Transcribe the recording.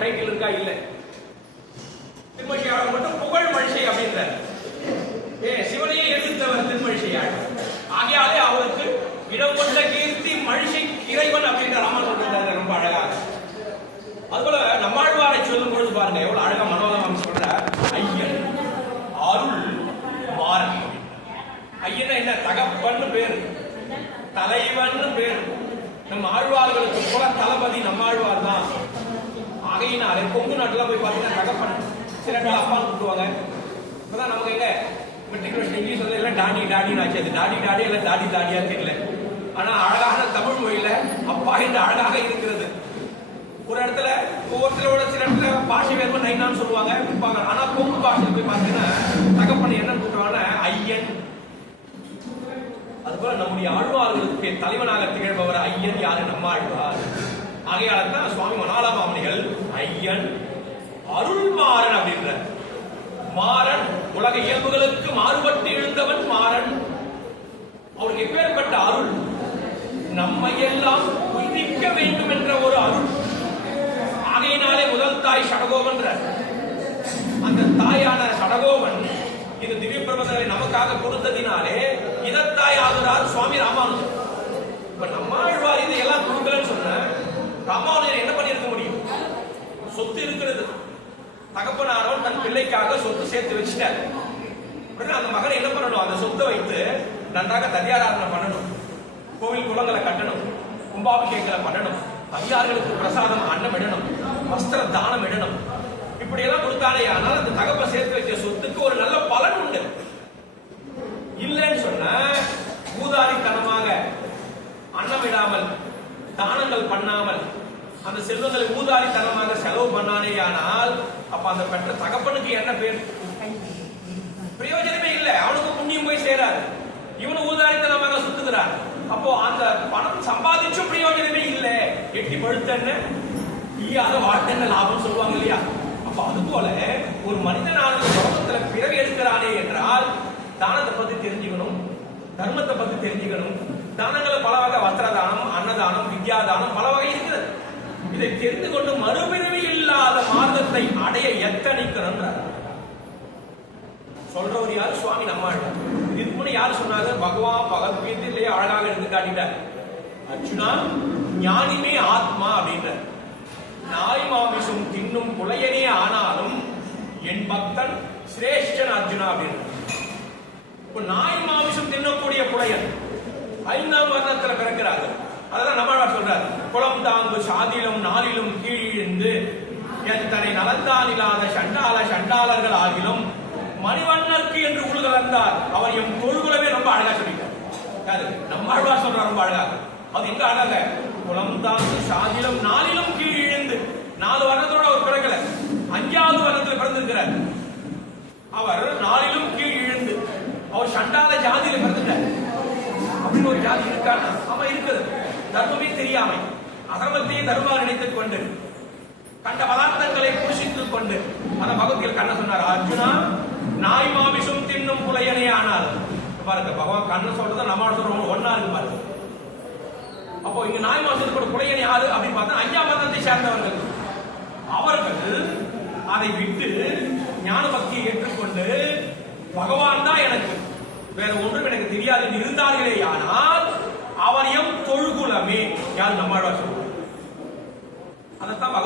Title இருக்கா இல்ல திருமழிசையாளர் மட்டும் புகழ் மழிசை அப்படின்ற சிவனையே எதிர்த்தவர் திருமழிசையாளர். ஆகையாலே அவருக்கு இடம் கொண்ட கீர்த்தி மழிசை இறைவன் அப்படின்ற ராமன் சொல்றாரு ரொம்ப அழகாக. அதுபோல நம்மாழ்வாரை சொல்லும் பொழுது பாருங்க எவ்வளவு அழகா மனோதரம் சொல்ற ஐயன் அருள் மாறன். ஐயன் என்ன தகப்பன்னு பேரு, தலைவன் பேரு. நம்ம ஆழ்வார்களுக்கு போல தளபதி நம்மாழ்வார் தான். ஆகையினாலே கொங்கு நாட்டுல போய் பாத்தீங்கன்னா தகப்பன் சில பேர் அப்பான்னு கூப்பிடுவாங்க. இப்பதான் நமக்கு எங்க மெட்ரிகுலேஷன் இங்கிலீஷ் வந்து எல்லாம் டாடி டாடின்னு ஆச்சு. அது டாடி டாடி எல்லாம் தாடி தாடியா தெரியல. ஆனா அழகான தமிழ் மொழியில அப்பா என்று அழகாக இருக்கிறது. ஒரு இடத்துல ஒவ்வொருத்தரோட சில இடத்துல பாஷை வேறு நைனான்னு சொல்லுவாங்க. ஆனா கொங்கு பாஷையில் போய் பாத்தீங்கன்னா தகப்பன் என்ன கூப்பிடுவாங்கன்னா ஐயன். அதுபோல நம்முடைய ஆழ்வார்களுக்கு தலைவனாக திகழ்பவர் ஐயன் யாரு? நம்ம ஆழ்வார். ஆகையால தான் சுவாமி மணாளமாமணிகள் ஐயன் அருள் மாறன் அப்படின்ற. மாறன் உலக இயல்புகளுக்கு மாறுபட்டு எழுந்தவன் மாறன். அவருக்கு எப்பேற்பட்ட அருள், நம்மை எல்லாம் உயிர்க்க வேண்டும் என்ற ஒரு அருள். ஆகையினாலே முதல் தாய் சடகோவன். அந்த தாயான சடகோவன் இந்த திவ்ய பிரபந்தங்களை நமக்காக கொடுத்ததினாலே இதத்தாய் ஆகிறார் சுவாமி ராமானுஜர். இப்ப நம்மாழ்வார் இதையெல்லாம் கொடுக்கலன்னு சொன்ன ராமானுஜர் என்ன பண்ணிருக்க முடியும்? சொத்து இருக்கிறது. தகப்பனாரோ தன் பிள்ளைக்காக சொத்து சேர்த்து வச்சுட்டார். அந்த மகனை என்ன பண்ணணும்? அந்த சொத்தை வைத்து நன்றாக தனியாராதனை பண்ணணும், கோவில் குளங்களை கட்டணும், கும்பாபிஷேகங்களை பண்ணணும், அடியார்களுக்கு பிரசாதம் அன்னம் இடணும், வஸ்திர தானம் இடணும். இப்படி எல்லாம் கொடுத்தாலே ஆனால் அந்த தகப்ப சேர்த்து வச்ச சொத்துக்கு ஒரு நல்ல பலன் உண்டு. இல்லைன்னு சொன்ன ஊதாரித்தனமாக அன்னமிடாமல் தானங்கள் பண்ணாமல் அந்த செல்வங்களை ஊதாரித்தனமாக செலவு பண்ணானே ஆனால் அப்ப அந்த பெற்ற தகப்பனுக்கு என்ன பேர்? பிரயோஜனமே இல்லை. அவனுக்கு புண்ணியம் போய் சேராது. இவனு ஊதாரித்தனமாக சுத்துகிறான். அப்போ அந்த பணம் சம்பாதிச்சும் பிரயோஜனமே இல்லை. எட்டி பழுத்தன்னு ஈயாத வாழ்த்தன்னு லாபம் சொல்லுவாங்க இல்லையா? அப்ப அது போல ஒரு மனிதனான உலகத்துல பிறவி எடுக்கிறானே என்றால் தானத்தை பத்தி தெரிஞ்சுக்கணும், தர்மத்தை பத்தி தெரிஞ்சுக்கணும். தானங்களை பல வகை, வஸ்திரதானம், அன்னதானம், வித்யாதானம் பல வகை இருக்கிறது. இதை தெரிந்து கொண்டு மறுபிறவி இல்லாத மார்க்கத்தை அடைய எத்தனிக்கணும் சொல்றவர் யாரு? சுவாமி நம்மாழ்வார். இதுக்கு முன்னாடி யாரு சொன்னாங்க? பகவான் பகவத்கீதையிலேயே அழகாக எடுத்து காட்டிட்டார். அர்ஜுனா ஞானிமே ஆத்மா அப்படின்ற. நாய் மாமிசம் தின்னும் புலையனே ஆனாலும் என் பக்தன் சிரேஷ்டன் அர்ஜுனா அப்படின்னு. இப்ப நாய் மாமிசம் தின்னக்கூடிய புலையன் 5ஆம் வர்ணத்துல பிறக்கிறார்கள். அதெல்லாம் நம்மாழ்வார் சொல்றாரு. குளம் தாங்கு சாதிலும் நாளிலும் கீழிருந்து எத்தனை நலந்தான் இல்லாத சண்டாளர்கள் ஆகிலும் மணிவண்ணருக்கு என்று உள்கலந்தார் அவர் எம் தொழுகுலவே. ரொம்ப அழகா சொல்லிட்டார். நம்மாழ்வார் சொல்றார் ரொம்ப அழகாக. அது எங்க அழக? குளம் தாங்கு சாதிலும் நாளிலும் கீழ் இழுந்து. 4 வர்ணத்தோட அவர் பிறக்கல, 5ஆவது வர்ணத்தில் பிறந்திருக்கிறார். அவர் நாளிலும் கீழ் இழுந்து அவர் சண்டால ஜாதியில பிறந்துட்டார். அப்படின்னு ஒரு ஜாதி இருக்கான்னா அவன் இருக்குது. தர்மமே தெரியாமை, அகர்மத்தையே தர்மமாக நினைத்துக் கொண்டு கண்ட பதார்த்தங்களை பூஷித்துக் கொண்டு அந்த பகவத்கீதை கண்ண சொன்னார். அர்ஜுனா நாய் மாமிசம் தின்னும் புலையனே ஆனால். பாருங்க பகவான் கண்ண சொல்றத நம்ம சொல்றோம் ஒன்னா இருக்கு பாருங்க. அப்போ இங்க நாய் மாசத்துக்கு கூட புலையன் யாரு அப்படின்னு பார்த்தா 5ஆம் வர்ணத்தை சேர்ந்தவர்கள். அவர்கள் அதை விட்டு ஞான பக்தியை ஏற்றுக்கொண்டு பகவான் தான் எனக்கு, வேற ஒன்றும் எனக்கு தெரியாது இருந்தார்களே ஆனால் அவரையும் தொழுகுலமே யார் நம்மாழ்வார் சொல்றார். அதைத்தான்